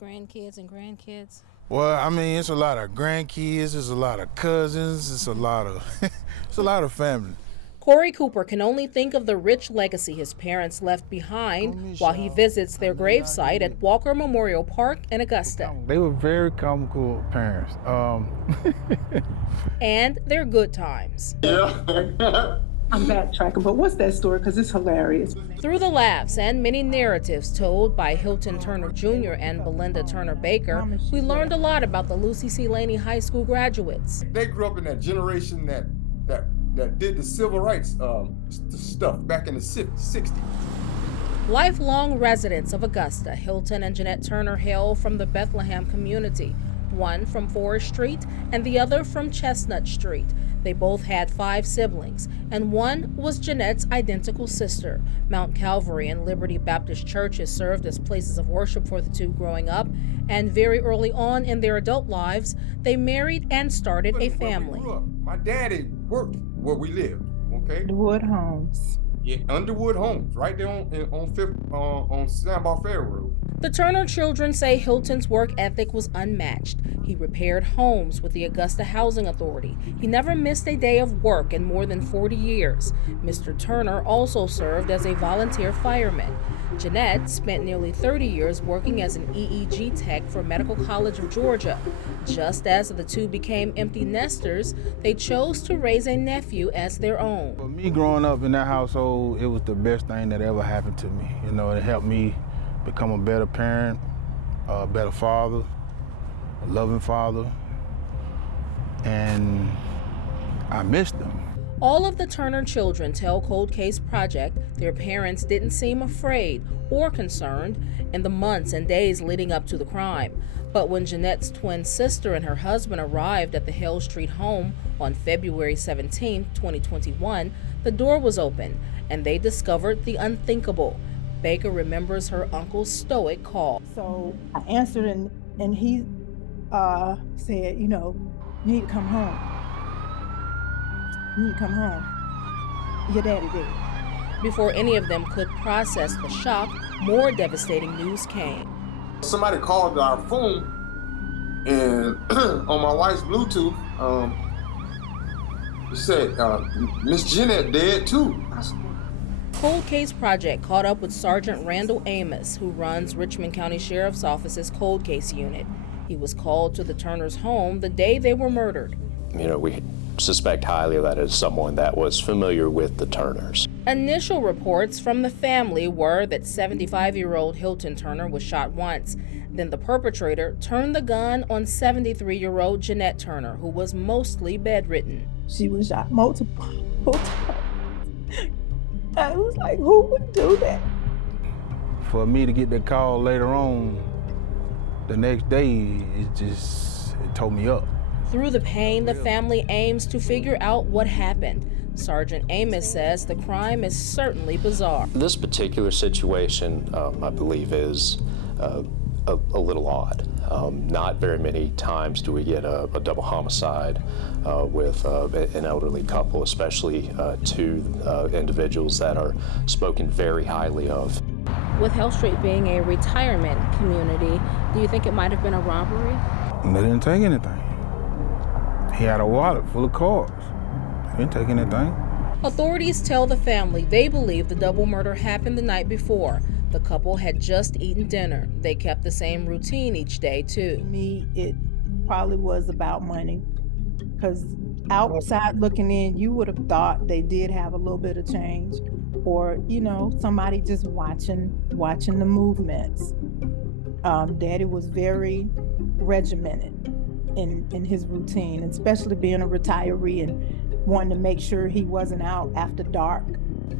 grandkids and grandkids? Well, I mean, it's a lot of grandkids, it's a lot of cousins, it's a lot of family. Corey Cooper can only think of the rich legacy his parents left behind while he visits their gravesite at Walker Memorial Park in Augusta. They were very comical parents. And their good times. I'm backtracking, but what's that story? Because it's hilarious. Through the laughs and many narratives told by Hilton Turner Jr. and Belinda Turner Baker, we learned a lot about the Lucy C. Laney High School graduates. They grew up in that generation that did the civil rights stuff back in the 60s. Lifelong residents of Augusta, Hilton and Jeannette Turner hail from the Bethlehem community, one from Forest Street and the other from Chestnut Street. They both had 5 siblings, and one was Jeanette's identical sister. Mount Calvary and Liberty Baptist churches served as places of worship for the two growing up, and very early on in their adult lives, they married and started a family. My daddy worked where we lived, okay? Underwood Homes. Yeah, Underwood Homes, right there on Sandbar Fair Road. The Turner children say Hilton's work ethic was unmatched. He repaired homes with the Augusta Housing Authority. He never missed a day of work in more than 40 years. Mr. Turner also served as a volunteer fireman. Jeannette spent nearly 30 years working as an EEG tech for Medical College of Georgia. Just as the two became empty nesters, they chose to raise a nephew as their own. For me, growing up in that household, it was the best thing that ever happened to me. You know, it helped me become a better parent, a better father, a loving father, and I missed them. All of the Turner children tell Cold Case Project their parents didn't seem afraid or concerned in the months and days leading up to the crime. But when Jeanette's twin sister and her husband arrived at the Hale Street home on February 17, 2021, the door was open and they discovered the unthinkable. Baker remembers her uncle's stoic call. So I answered and he said, you know, you need to come home. You need to come home. Your daddy did. Before any of them could process the shock, more devastating news came. Somebody called our phone, and on my wife's Bluetooth, it said, Miss Jeannette dead too. Cold Case Project caught up with Sergeant Randall Amos, who runs Richmond County Sheriff's Office's Cold Case Unit. He was called to the Turners' home the day they were murdered. You know, we suspect highly that it's someone that was familiar with the Turners. Initial reports from the family were that 75-year-old Hilton Turner was shot once. Then the perpetrator turned the gun on 73-year-old Jeannette Turner, who was mostly bedridden. She was shot multiple times. I was like, who would do that? For me to get the call later on, the next day, it tore me up. Through the pain, the family aims to figure out what happened. Sergeant Amos says the crime is certainly bizarre. This particular situation, I believe, is a little odd. Not very many times do we get a double homicide with an elderly couple, especially two individuals that are spoken very highly of. With Hale Street being a retirement community, do you think it might have been a robbery? They didn't take anything. He had a wallet full of cards. He didn't take anything. Authorities tell the family they believe the double murder happened the night before. The couple had just eaten dinner. They kept the same routine each day, too. To me, it probably was about money, because outside looking in, you would have thought they did have a little bit of change, or, you know, somebody just watching the movements. Daddy was very regimented in his routine, especially being a retiree and wanting to make sure he wasn't out after dark.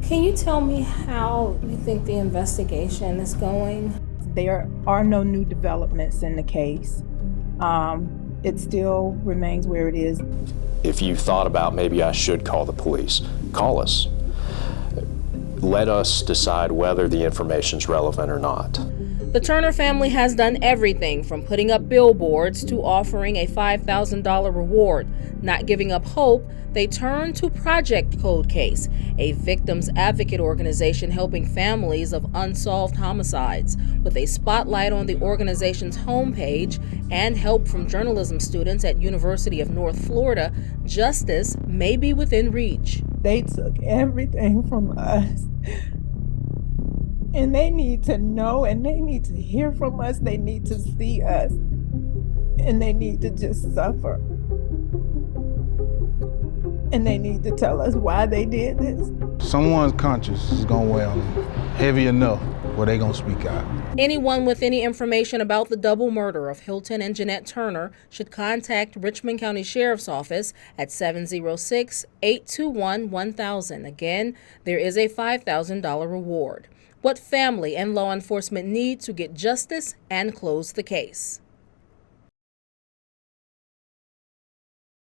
Can you tell me how you think the investigation is going? There are no new developments in the case. It still remains where it is. If you thought about maybe I should call the police, call us. Let us decide whether the information's relevant or not. The Turner family has done everything from putting up billboards to offering a $5,000 reward. Not giving up hope, they turned to Project Cold Case, a victims advocate organization helping families of unsolved homicides. With a spotlight on the organization's homepage and help from journalism students at University of North Florida, justice may be within reach. They took everything from us. And they need to know, and they need to hear from us. They need to see us. And they need to just suffer. And they need to tell us why they did this. Someone's conscience is gonna weigh on them heavy enough where they gonna speak out. Anyone with any information about the double murder of Hilton and Jeannette Turner should contact Richmond County Sheriff's Office at 706-821-1000. Again, there is a $5,000 reward. What family and law enforcement need to get justice and close the case.